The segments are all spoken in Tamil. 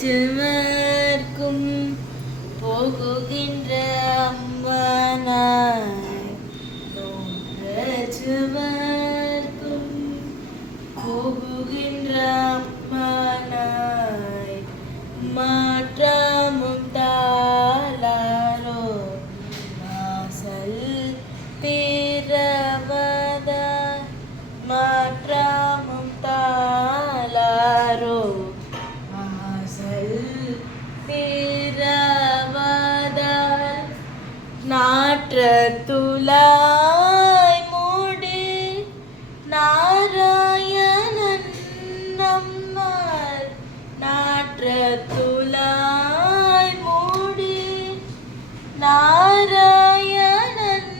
சுமர்க்கும் போகுகின்ற அம்மானாய் சுமர்க்கும் போகுகின்ற அம்மானாய் மாற்றமும் தாளாரோ வாசல் திறவத மாற்றமும் தாளாரோ திறவதால் நாற்றத்துளாய் மூடி நாராயணன் நம்மால் நாற்றத்துளாய் மூடி நாராயணன்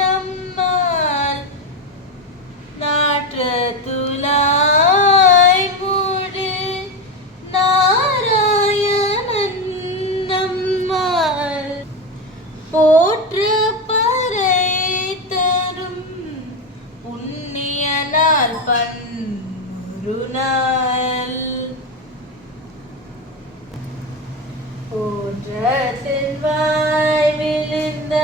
நம்மால் நாற்றத்துளாய் மூடி நாராயணன் நம்மால் போற்ற பறை தரும் புண்ணிய நாள் பன்முரு நாள் போற்ற செல்வாய் விழுந்த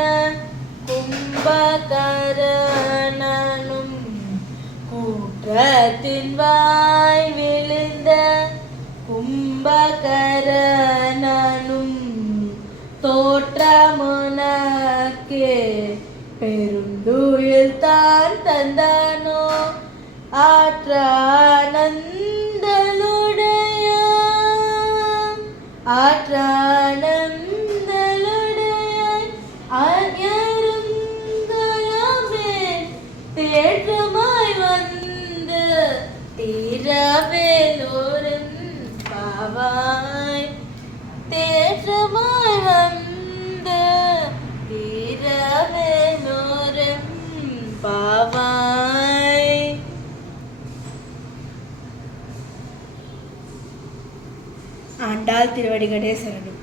கும்பகரணனும் கூற்றத்தின் வாய் விழுந்த கும்பகரணனும் தோற்றமுனக்கே பெருந்துயில் தான் தந்தானோ ஆற்றானந்தலுடைய அயருங்கலமே தேற்றமாய் வந்து தீரவேலோரன் பாவாய் தேற்றமாய் வந்து தீரவேலோரன் பாவாய். ஆண்டாள் திருவடிகளே சரணம்.